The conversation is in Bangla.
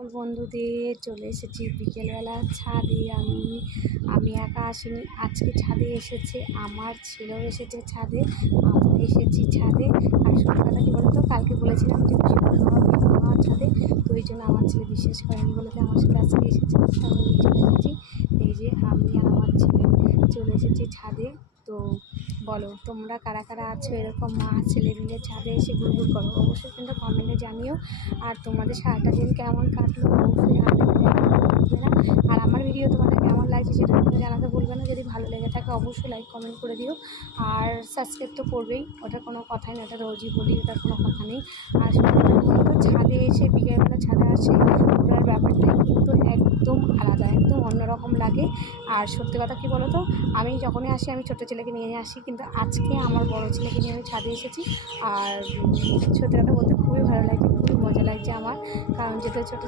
সকল বন্ধুদের চলে এসেছি বিকেলবেলা ছাদে। আমি একা আসিনি, আজকে ছাদে এসেছে আমার ছেলেও এসেছে ছাদে, আমি এসেছি ছাদে। আর সত্যি কথা কী বলতো, কালকে বলেছিলাম যে আমার ছাদে, তো ওই জন্য আমার ছেলে বিশ্বাস করেনি বলে আমার সাথে আজকে এসেছে। আমি চলে এসেছি, এই যে আমি আর আমার ছেলে চলে এসেছি ছাদে। তো বলো তোমরা কারা কারা আছো এরকম মা ছেলে মিলে ছাদে এসে ঘুরঘুর করো, অবশ্যই কিন্তু কমেন্টে জানিও। আর তোমাদের সারাটা দিন কেমন কাটলো অবশ্যই জানাতে ভুলবে না। আর আমার ভিডিও তোমাদের কেমন লাগছে সেটা তোমরা জানাতে ভুলবে না। যদি ভালো লেগে থাকে অবশ্যই লাইক কমেন্ট করে দিও, আর সাবস্ক্রাইব তো করবেই, ওটার কোনো কথাই না, ওটা রোজই বলি, ওটার কোনো কথা নেই। আর বলতো ছাদে এসে বিকেলবেলা ছাদে আসে ঘোরার ব্যাপারটাই কিন্তু একদম আলাদা, একদম অন্যরকম লাগে। আর সত্যি কথা কী বলো তো, আমি যখনই আসি আমি ছোটো ছেলেকে নিয়ে আসি, কিন্তু আজকে আমার বড় ছেলেকে নিয়ে আমি ছাদে এসেছি। আর সত্যি কথা বলতে খুবই ভালো লাগছে, খুবই মজা লাগছে আমার, কারণ যেহেতু ছোটো